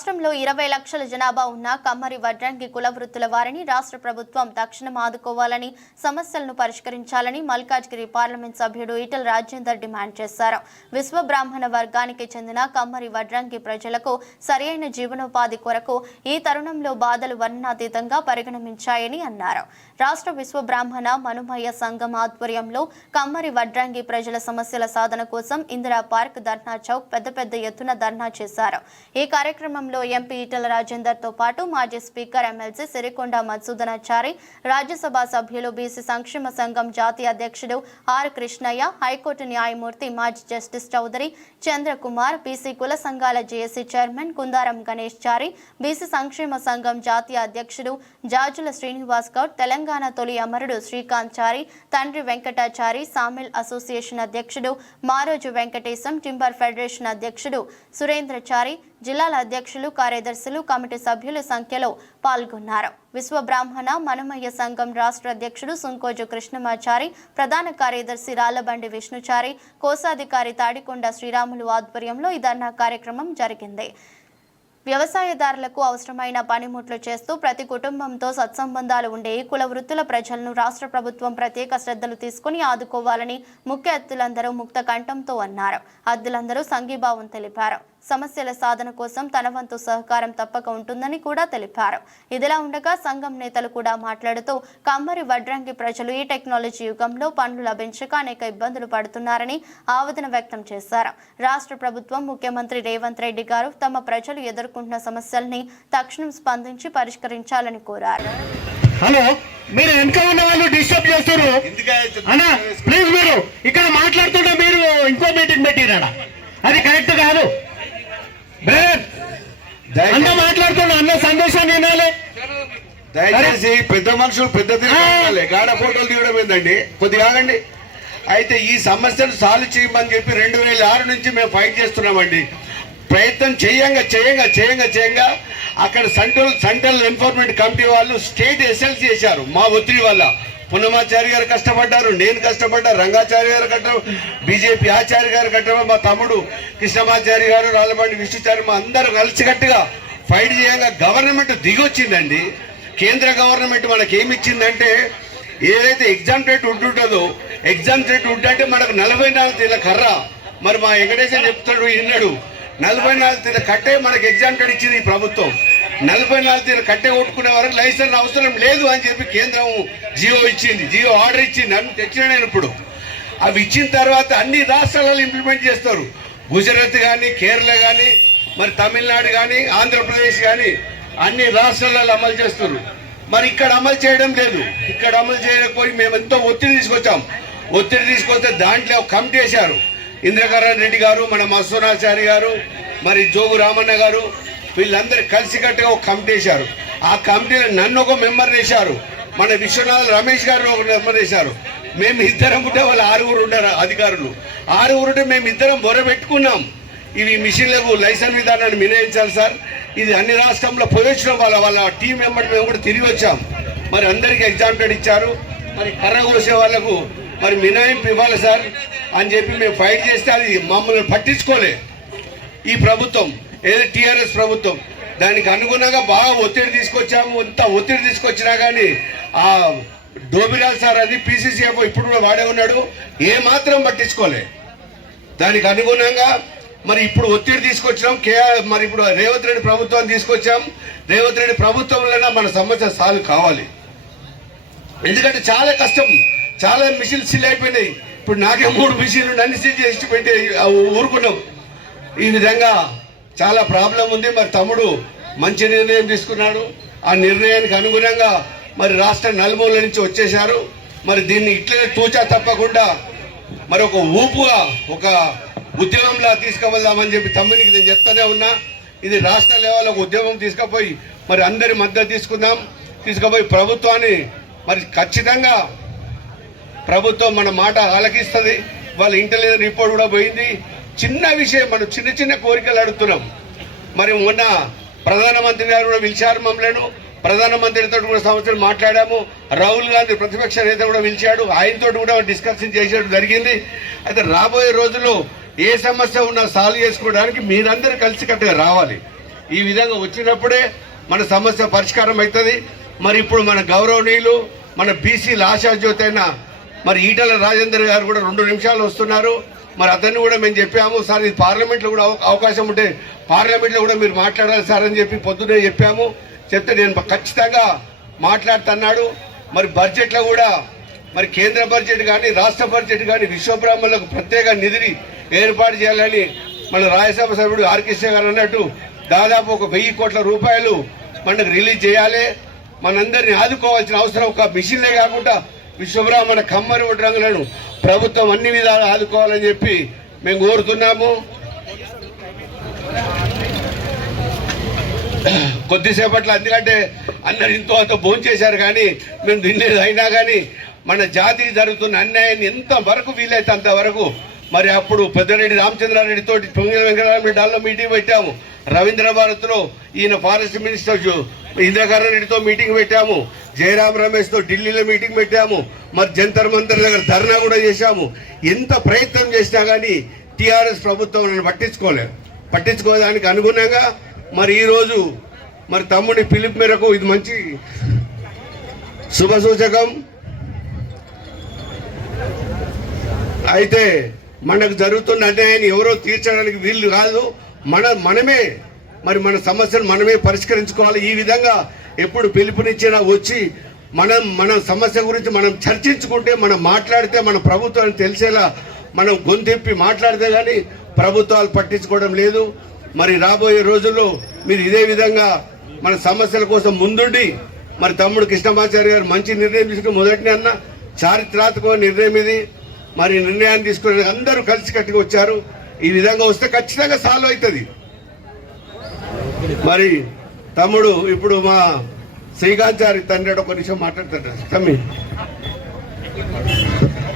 రాష్ట్రంలో ఇరవై లక్షల జనాభా ఉన్న కమ్మరి వడ్రంగి కుల వృత్తుల వారిని రాష్ట్ర ప్రభుత్వం తక్షణం ఆదుకోవాలని సమస్యలను పరిష్కరించాలని మల్కాజ్గిరి పార్లమెంట్ సభ్యుడు ఈటల రాజేందర్ డిమాండ్ చేశారు. విశ్వ బ్రాహ్మణ వర్గానికి చెందిన కమ్మరి వడ్రంగి ప్రజలకు సరియైన జీవనోపాధి కొరకు ఈ తరుణంలో బాధలు వర్ణనాతీతంగా పరిగణించాయని అన్నారు. రాష్ట్ర విశ్వ బ్రాహ్మణ మనుమయ్య సంఘం ఆధ్వర్యంలో కమ్మరి వడ్రంగి ప్రజల సమస్యల సాధన కోసం ఇందిరా పార్క్ ధర్నా చౌక్ పెద్ద పెద్ద ఎత్తున ధర్నా చేశారు. ఈ కార్యక్రమంలో ఎంపీ ఈటల రాజేందర్తో పాటు మాజీ స్పీకర్ ఎమ్మెల్సీ సిరికొండ మధుసూదనాచారి రాజ్యసభ సభ్యులు బీసీ సంక్షేమ సంఘం జాతీయ అధ్యక్షుడు ఆర్ కృష్ణయ్య హైకోర్టు న్యాయమూర్తి మాజీ జస్టిస్ చౌదరి చంద్రకుమార్ బీసీ కుల సంఘాల JAC chairman Kundaram Ganesh Chari BC సంక్షేమ సంఘం జాతీయ అధ్యక్షుడు జాజుల శ్రీనివాస్ గౌడ్ తెలంగాణ తొలి అమరుడు శ్రీకాంత్ చారి తండ్రి వెంకటాచారి సామిల్ అసోసియేషన్ అధ్యక్షుడు మారోజు వెంకటేశం టింబర్ ఫెడరేషన్ అధ్యక్షుడు సురేంద్రచారి జిల్లాల అధ్యక్షులు కార్యదర్శులు కమిటీ సభ్యుల సంఖ్యలో పాల్గొన్నారు. విశ్వ బ్రాహ్మణ మనమయ్య సంఘం రాష్ట్ర అధ్యక్షుడు సుంకోజు కృష్ణమాచారి ప్రధాన కార్యదర్శి రాళ్ళబండి విష్ణుచారి కోశాధికారి తాడికొండ శ్రీరాములు ఆధ్వర్యంలో ఈ ధర్నా కార్యక్రమం జరిగింది. వ్యవసాయదారులకు అవసరమైన పనిముట్లు చేస్తూ ప్రతి కుటుంబంతో సత్సంబంధాలు ఉండే కుల వృత్తుల ప్రజలను రాష్ట్ర ప్రభుత్వం ప్రత్యేక శ్రద్ధలు తీసుకుని ఆదుకోవాలని ముఖ్య అత్తులందరూ ముక్త కంఠంతో అన్నారు. అద్దులందరూ సంఘీభావం తెలిపారు. సమస్యల సాధన కోసం తన వంతు సహకారం తప్పక ఉంటుందని కూడా తెలిపారు. ఇదిలా ఉండగా సంఘం నేతలు కూడా మాట్లాడుతూ కమ్మరి వడ్రంగి ప్రజలు ఈ టెక్నాలజీ యుగంలో పనులు లభించక అనేక ఇబ్బందులు పడుతున్నారని ఆవేదన వ్యక్తం చేశారు. రాష్ట్ర ప్రభుత్వం ముఖ్యమంత్రి రేవంత్ రెడ్డి గారు తమ ప్రజలు ఎదుర్కొంటున్న సమస్యల్ని తక్షణం స్పందించి పరిష్కరించాలని కోరారు. హలో మీరు వెనక ఉన్న వాళ్ళు డిస్టర్బ్ చేస్తారు అన్నా ప్లీజ్ మీరు ఇక్కడ మాట్లాడుతుంటే మీరు ఇంకో మీటింగ్ పెట్టిరాడా అది కరెక్ట్ కాదు బ్రదర్, అన్న మాట్లాడుతున్నా అన్న సందేశాన్ని వినాలి దయచేసి పెద్ద మనుషులు పెద్ద తిరగాలి గాడ ఫోటోలు తీయడం ఏందండి? కొద్దిగా ఆగండి. అయితే ఈ సమస్యను సాల్వ్ చేయమని చెప్పి రెండు వేల ఆరు నుంచి మేము ఫైట్ చేస్తున్నామండి. ప్రయత్నం చేయంగా చేయంగా చేయంగా చేయంగా అక్కడ సెంట్రల్ సెంట్రల్ ఎన్ఫోర్స్మెంట్ కమిటీ వాళ్ళు స్టేట్ ఎస్ఎల్సీ చేశారు మా ఒత్తిడి వల్ల. పున్నమాచారి గారు కష్టపడ్డారు నేను కష్టపడ్డా రంగాచారి గారు కట్ట బీజేపీ ఆచార్య గారు కట్ట మా తమ్ముడు కృష్ణమాచారి గారు రాళ్ళబండి విష్ణుచారి మా అందరూ కలిసికట్టుగా ఫైట్ చేయంగా గవర్నమెంట్ దిగొచ్చిందండి. కేంద్ర గవర్నమెంట్ మనకి ఏమి ఇచ్చిందంటే ఏదైతే ఎగ్జామ్ రేట్ ఉంటుంటుందో ఎగ్జామ్ రేట్ ఉంటే మనకు నలభై నాలుగు తీల కర్ర. మరి మా వెంకటేశ్వర చెప్తాడు విన్నాడు. నలభై నాలుగు తీల కట్టే మనకు ఎగ్జామ్ రేట్ ఇచ్చింది ఈ ప్రభుత్వం. నలభై నాలుగు తీర కట్టే కొట్టుకునే వరకు లైసెన్స్ అవసరం లేదు అని చెప్పి కేంద్రం జియో ఇచ్చింది. జియో ఆర్డర్ ఇచ్చింది. అన్ని తెచ్చిన నేను ఇప్పుడు. అవి ఇచ్చిన తర్వాత అన్ని రాష్ట్రాలలో ఇంప్లిమెంట్ చేస్తారు. గుజరాత్ కానీ కేరళ కానీ మరి తమిళనాడు కానీ ఆంధ్రప్రదేశ్ కానీ అన్ని రాష్ట్రాలలో అమలు చేస్తున్నారు మరి ఇక్కడ అమలు చేయడం లేదు. ఇక్కడ అమలు చేయకపోయి మేము ఎంతో ఒత్తిడి తీసుకొచ్చాం. ఒత్తిడి తీసుకొస్తే దాంట్లో ఒక కమిటీ వేశారు. ఇంద్రకరణ్ రెడ్డి గారు మన మత్స్వనాచారి గారు మరి జోగు రామన్న గారు వీళ్ళందరూ కలిసికట్టుగా ఒక కమిటీ వేశారు. ఆ కమిటీలో నన్ను ఒక మెంబర్ వేశారు. మన విశ్వనాథ్ రమేష్ గారు ఒక మెంబర్ వేశారు. మేము ఇద్దరం ఉంటే వాళ్ళు ఆరుగురు ఉన్నారు అధికారులు. ఆరుగురు ఉంటే మేము ఇద్దరం బొర పెట్టుకున్నాం. ఇవి మిషన్లకు లైసెన్స్ విధానాన్ని మినహాయించాలి సార్. ఇది అన్ని రాష్ట్రంలో పోయొచ్చిన వాళ్ళ వాళ్ళ టీం మెంబర్ మేము కూడా తిరిగి వచ్చాం. మరి అందరికీ ఎగ్జామ్ ఇచ్చారు. మరి కర్ర కోసే వాళ్ళకు మరి మినహాయింపు ఇవ్వాలి సార్ అని చెప్పి మేము ఫైట్ చేస్తే అది మమ్మల్ని పట్టించుకోలే. ఈ ప్రభుత్వం ఏదో టీఆర్ఎస్ ప్రభుత్వం దానికి అనుగుణంగా బాగా ఒత్తిడి తీసుకొచ్చాము. ఇంత ఒత్తిడి తీసుకొచ్చినా కానీ ఆ డోబిరాల్ సార్ అది పీసీసీఎఫ్ ఇప్పుడు కూడా వాడే ఉన్నాడు. ఏ మాత్రం పట్టించుకోలే. దానికి అనుగుణంగా మరి ఇప్పుడు ఒత్తిడి తీసుకొచ్చినాం. కేఆర్ మరి ఇప్పుడు రేవంత్ రెడ్డి ప్రభుత్వాన్ని తీసుకొచ్చాం. రేవంత్ రెడ్డి ప్రభుత్వంలోనే మన సమస్య సాల్వ్ కావాలి. ఎందుకంటే చాలా కష్టం. చాలా మిషన్లు సిల్ అయిపోయినాయి. ఇప్పుడు నాకే మూడు మిషన్లు నన్ను సిల్ చేసి పెట్టి ఊరుకున్నాం. ఈ విధంగా చాలా ప్రాబ్లం ఉంది. మరి తమ్ముడు మంచి నిర్ణయం తీసుకున్నాడు. ఆ నిర్ణయానికి అనుగుణంగా మరి రాష్ట్ర నలుమూల నుంచి వచ్చేశారు. మరి దీన్ని ఇట్లనే తూచా తప్పకుండా మరి ఒక ఊపుగా ఒక ఉద్యమంలా తీసుకువెళ్దామని చెప్పి తమ్మునికి నేను చెప్తానే ఉన్నా. ఇది రాష్ట్ర లెవెల్లో ఉద్యమం తీసుకుపోయి మరి అందరి మద్దతు తీసుకుందాం. తీసుకుపోయి ప్రభుత్వాన్ని మరి ఖచ్చితంగా ప్రభుత్వం మన మాట ఆలకిస్తుంది. వాళ్ళ ఇంటెలిజెన్స్ రిపోర్ట్ కూడా పోయింది. చిన్న విషయం మనం చిన్న చిన్న కోరికలు అడుగుతున్నాం. మరి మొన్న ప్రధానమంత్రి గారు కూడా పిలిచారు మమ్మల్ని. ప్రధానమంత్రితో కూడా సంవత్సరం మాట్లాడాము. రాహుల్ గాంధీ ప్రతిపక్ష నేత కూడా పిలిచాడు. ఆయనతో కూడా డిస్కషన్ చేసేది జరిగింది. అయితే రాబోయే రోజుల్లో ఏ సమస్య ఉన్నా సాల్వ్ చేసుకోవడానికి మీరందరూ కలిసికట్టుగా రావాలి. ఈ విధంగా వచ్చినప్పుడే మన సమస్య పరిష్కారం అవుతుంది. మరి ఇప్పుడు మన గౌరవనీయులు మన బీసీల ఆశాజ్యోతి అయిన మరి ఈటల రాజేందర్ గారు కూడా రెండు నిమిషాలు వస్తున్నారు. మరి అతన్ని కూడా మేము చెప్పాము సార్ ఇది పార్లమెంట్లో కూడా అవ- అవకాశం ఉంటే పార్లమెంట్లో కూడా మీరు మాట్లాడాలి సార్ అని చెప్పి పొద్దునే చెప్పాము. చెప్తే నేను ఖచ్చితంగా మాట్లాడుతున్నాడు. మరి బడ్జెట్లో కూడా మరి కేంద్ర బడ్జెట్ కానీ రాష్ట్ర బడ్జెట్ కానీ విశ్వబ్రాహ్మణులకు ప్రత్యేక నిధిని ఏర్పాటు చేయాలని మన రాజ్యసభ సభ్యుడు ఆర్కేశ్వర గారు అన్నట్టు దాదాపు ఒక వెయ్యి కోట్ల రూపాయలు మనకు రిలీజ్ చేయాలి. మనందరిని ఆదుకోవాల్సిన అవసరం ఒక మిషన్లే కాకుండా విశ్వబ్రాహ్మణ కమ్మరి రంగులను ప్రభుత్వం అన్ని విధాలు ఆదుకోవాలని చెప్పి మేము కోరుతున్నాము. కొద్దిసేపట్లో ఎందుకంటే అందరు ఇంతో అంత భోంచేశారు కానీ మేము తినలేదు. అయినా కానీ మన జాతికి జరుగుతున్న అన్యాయాన్ని ఎంత వరకు వీలైతే అంతవరకు మరి అప్పుడు పెద్దరెడ్డి రామచంద్రారెడ్డి తోటి పొంగిల వెంకటరామరెడ్డి డాల్లో మీటింగ్ పెట్టాము. రవీంద్ర భారత్లో ఈయన ఫారెస్ట్ మినిస్టర్ జు- రెడ్డితో మీటింగ్ పెట్టాము. జయరాం రమేష్తో ఢిల్లీలో మీటింగ్ పెట్టాము. మరి జంతర్ మంతర్ దగ్గర ధర్నా కూడా చేశాము. ఎంత ప్రయత్నం చేసినా కానీ టీఆర్ఎస్ ప్రభుత్వం నన్ను పట్టించుకోలేదు. పట్టించుకోవడానికి అనుగుణంగా మరి ఈరోజు మరి తమ్ముడి పిలుపు మేరకు ఇది మంచి శుభ సూచకం. అయితే మనకు జరుగుతున్న అన్యాయాన్ని ఎవరో తీర్చడానికి వీళ్ళు కాదు. మన మనమే మరి మన సమస్యలు మనమే పరిష్కరించుకోవాలి. ఈ విధంగా ఎప్పుడు పిలుపునిచ్చినా వచ్చి మనం మన సమస్య గురించి మనం చర్చించుకుంటే మనం మాట్లాడితే మన ప్రభుత్వాన్ని తెలిసేలా మనం గొంతెప్పి మాట్లాడితే కానీ ప్రభుత్వాలు పట్టించుకోవడం లేదు. మరి రాబోయే రోజుల్లో మీరు ఇదే విధంగా మన సమస్యల కోసం ముందుండి మరి తమ్ముడు కృష్ణమాచారి గారు మంచి నిర్ణయం తీసుకుని మొదటినే అన్న చారిత్రాత్మక నిర్ణయం ఇది. మరి నిర్ణయాన్ని తీసుకుని అందరూ కలిసికట్టుగా వచ్చారు. ఈ విధంగా వస్తే ఖచ్చితంగా సాల్వ్ అవుతుంది. మరి తమ్ముడు ఇప్పుడు మా శ్రీకాంత్ గారి తండ్రి ఒక నిమిషం మాట్లాడతాడు. తమ్మి.